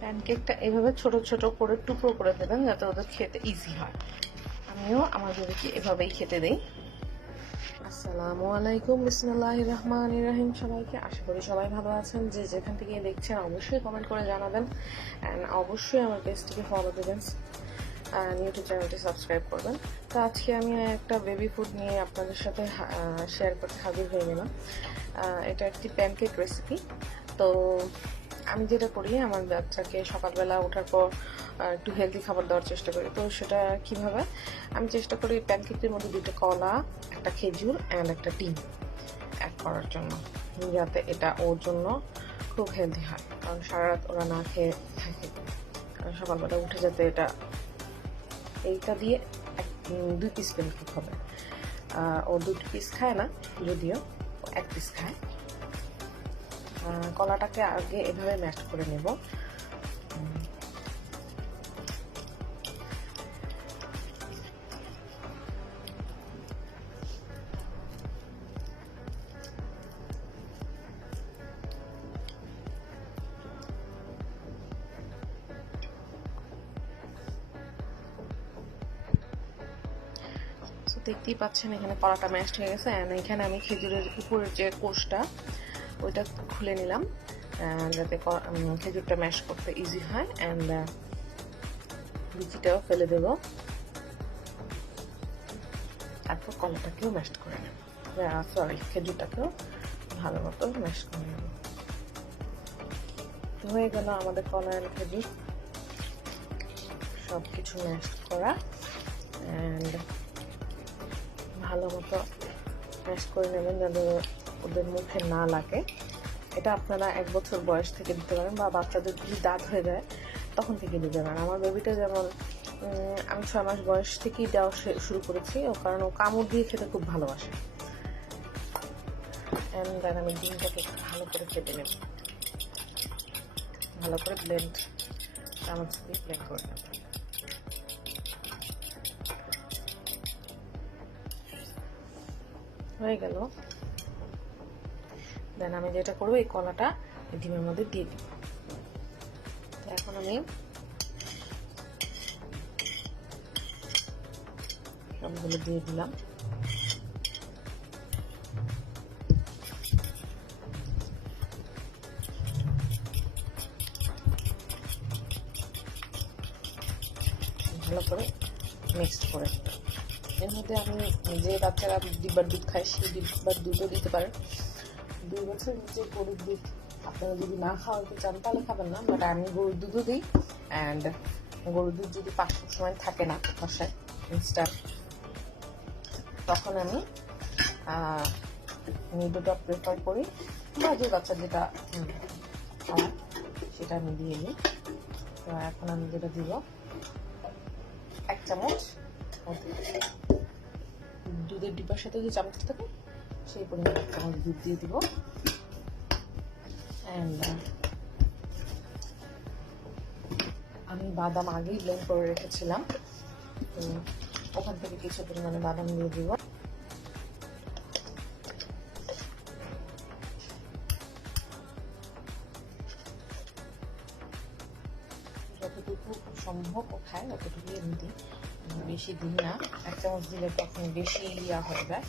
প্যানকেকটা এভাবে ছোট ছোট করে টুকরো করে দেবেন যাতে ওদের খেতে ইজি হয়। আমিও আমার বেবিকে এভাবেই খেতে দেই। আসসালামু আলাইকুম, বিসমিল্লাহির রহমানির রহিম। সবাইকে আশা করি সবাই ভালো আছেন। যে যেখান থেকে দেখছেন অবশ্যই কমেন্ট করে জানাবেন অ্যান্ড অবশ্যই আমার পেজটিকে ফলো দেবেন, ইউটিউব চ্যানেলটি সাবস্ক্রাইব করবেন। তো আজকে আমি একটা বেবি ফুড নিয়ে আপনাদের সাথে শেয়ার করতে হাজির হয়ে গেলাম। এটা একটি প্যানকেক রেসিপি। তো আমি যেটা করি, আমার বাচ্চাকে সকালবেলা ওঠার পর একটু হেলদি খাবার দেওয়ার চেষ্টা করি। তো সেটা কিভাবে, আমি চেষ্টা করি প্যানকেকের মধ্যে 2টা কলা, একটা খেজুর অ্যান্ড একটা ডিম অ্যাড করার জন্য, যাতে এটা ওর জন্য খুব হেলদি হয়। কারণ সারা রাত ওরা না খেয়ে থাকে, সকালবেলা উঠে যাতে এইটা দিয়ে 2 পিস প্যানকেক হবে। ও 2 পিস খায় না, যদিও 1 পিস খায়। কলাটাকে আগে এভাবে ম্যাশ করে নেব। দেখতেই পাচ্ছেন এখানে কলাটা ম্যাশড হয়ে গেছে। অ্যান্ড এখানে আমি খেজুরের উপরের যে কোষটা ওইটা খুলে নিলাম যাতে খেজুরটা ম্যাশ করতে ইজি হয়। অ্যান্ড বিচিটাও ফেলে দেব, তারপর কলাটাকেও ম্যাশ করে নেব, সরি খেজুরটাকেও ভালো মতো ম্যাশ করে নেব। হয়ে গেল আমাদের কলা আর খেজুর সব কিছু ম্যাশ করা। অ্যান্ড ভালো মতো ম্যাশ করে নেবেন যাতে ওদের মুখে না লাগে। এটা আপনারা 1 বছর বয়স থেকে দিতে পারেন, বা বাচ্চাদের যদি দাঁত হয়ে যায় তখন থেকে দিতে পারেন। আমার বেবিটা যেমন আমি 6 মাস বয়স থেকেই দেওয়া শুরু করেছি, ও কারণ ও কামড় দিয়ে খেতে খুব ভালোবাসে। অ্যান্ড দেন আমি ডিমটাকে ভালো করে কেটে নেব, ভালো করে চামচ দিয়ে ব্লেন্ড করে নেব। হয়ে গেল। দেন আমি যেটা করবো, এই কলাটা ডিমের মধ্যে দিয়ে দিব। এখন আমি সবগুলো দিয়ে দিলাম। ভালো করে মিক্সড করে দিলাম। এর মধ্যে আমি যে বাচ্চারা ডিব্বার দুধ খায় সেই ডিব্বার দুধও দিতে পারেন। 2 বছরের নিচে গরুর দুধ আপনারা যদি না খাওয়াতে চান তাহলে খাবেন না, বাট আমি গরুর দুধও দিই। অ্যান্ড গরুর দুধ যদি সব সময় থাকে না বাসায় ইনস্ট্যান্ট, তখন আমি দুধটা প্রেফার করি, বা যে বাচ্চা যেটা খাওয়ায় সেটা আমি দিয়ে নিই। তো এখন আমি যেটা দিব, 1 চামচ দুধের ডিব্বার সাথে যে চামচ থাকে সেই পরিমাণ 1 চামচ দুধ দিয়ে দিব। অ্যান্ড আমি বাদাম আগেই ব্লেন্ড করে রেখেছিলাম, তো ওখান থেকে কিছু পরিমাণে বাদাম দিয়ে দিব। যতটুকু সম্ভব ও খায় ততটুকুই আমি দিই, বেশি দিই না। 1 চামচ দিলে তখন বেশি হয়ে যায়,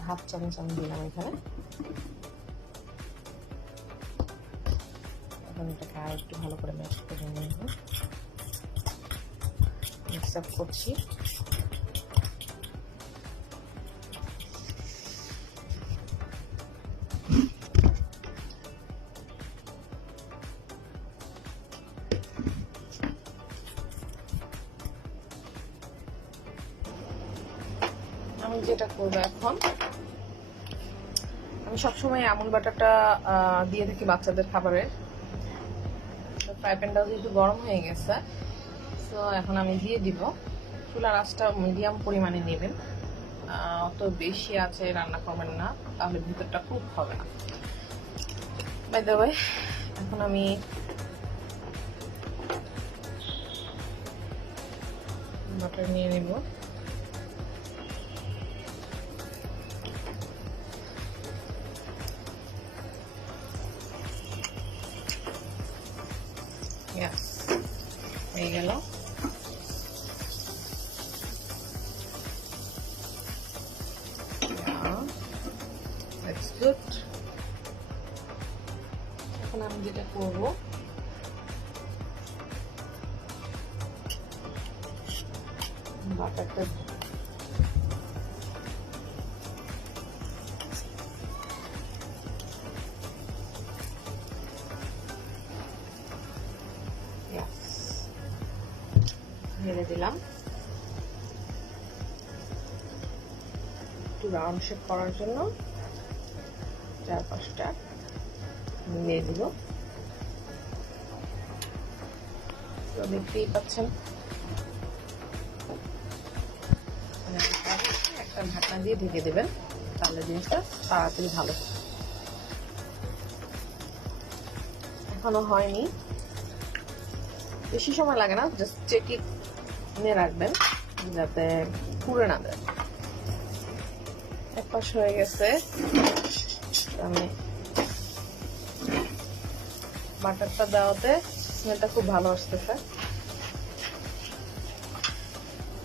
1/2 চামচ আমি দিলাম এখানে। এখন এটাকে আর একটু ভালো করে মিক্স করে নেব। মিক্স আপ করছি। আমি যেটা করবো এখন, আমি সবসময় আমুল বাটারটা দিয়ে থাকি বাচ্চাদের খাবারে। ফ্রাই প্যানটা যেহেতু গরম হয়ে গেছে, তো এখন আমি দিয়ে দিব। চুলার আঁচটা মিডিয়াম পরিমাণে নেবেন, অত বেশি আছে রান্না করবেন না, তাহলে ভিতরটা কুক হবে না। বাই দ্য ওয়ে, এখন আমি বাটার নিয়ে নেব। Yes. হয়ে গেল। That's good. এখন আমি যেটা করবো, বাটারটা ঢেলে দিলাম একটু রাউন্ড শেপ করার জন্য। 4-5টা দিয়ে দিব। তো দেখতেই পাচ্ছেন একটা ঢাকনা দিয়ে ঢেকে দেবেন, তাহলে জিনিসটা তাড়াতাড়ি ভালো হবে। এখনো হয়নি, বেশি সময় লাগে না, জাস্ট চেকে নিয়ে রাখবেন যাতে পুড়ে না দেয়। এক পাশ হয়ে গেছে, আমি বাটারটা দেওয়াতে স্মেলটা খুব ভালো আসতেছে।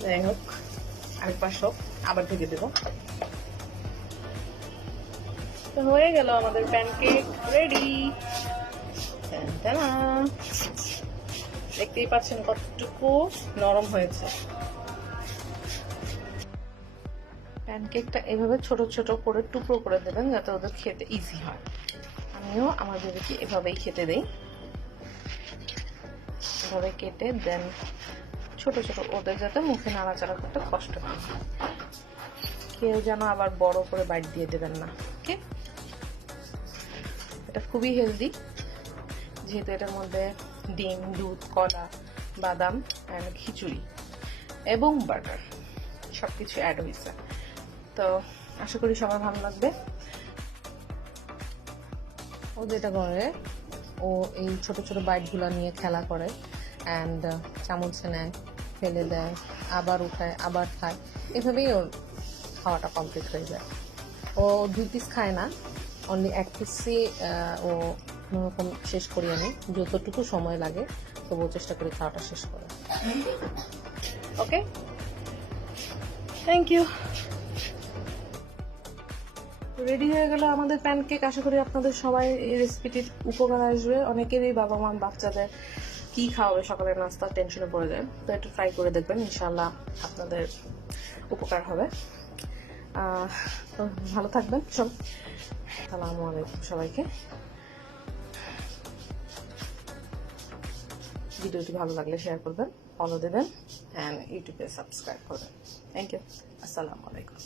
যাই হোক, আরেক পাশ হোক, আবার ঢেকে দেবো। তো হয়ে গেল আমাদের প্যানকেক রেডি। দেখতেই পাচ্ছেন কতটুকু নরম হয়েছে। প্যানকেকটা এভাবে ছোট ছোট করে টুকরো করে দেবেন যাতে ওদের খেতে ইজি হয়। আমিও আমার বেবিকে এভাবেই খেতে দেই, এভাবে কেটে দেন ছোট ছোট, ওদের যাতে মুখে নাড়াচাড়া করতে কষ্ট হয়। কেউ যেন আবার বড় করে বাইট দিয়ে দেবেন না। ওকে, এটা খুবই হেলদি, যেহেতু এটার মধ্যে ডিম, দুধ, কলা, বাদাম এন্ড খিচুড়ি এবং বাটার সবকিছু অ্যাড হয়েছে। তো আশা করি সবার ভালো লাগবে। ও যেটা করে, ও এই ছোট ছোট বাইটগুলো নিয়ে খেলা করে অ্যান্ড চামচে নেয়, ফেলে দেয়, আবার উঠায়, আবার খায়। এভাবেই ওর খাওয়াটা কমপ্লিট হয়ে যায়। ও 2 পিস খায় না, অনলি 1 পিসই ও কোনোরকম শেষ করি আমি, যতটুকু সময় লাগে তবুও চেষ্টা করি খাওয়াটা শেষ করে। ওকে, থ্যাংক ইউ। রেডি হয়ে গেল আমাদের প্যানকেক। আশা করি আপনাদের সবাই এই রেসিপিটির উপকার আসবে। অনেকেরই বাবা মা বাচ্চাদের কি খাওয়াবে সকালের নাস্তা টেনশনে পড়ে যায়, তো একটু ট্রাই করে দেখবেন, ইনশাল্লাহ আপনাদের উপকার হবে। তো ভালো থাকবেন সব। আসসালামু আলাইকুম সবাইকে। ভিডিওটি ভালো লাগলে শেয়ার করবেন, ফলো দেবেন অ্যান্ড ইউটিউবে সাবস্ক্রাইব করবেন। Thank you. আসসালামু আলাইকুম।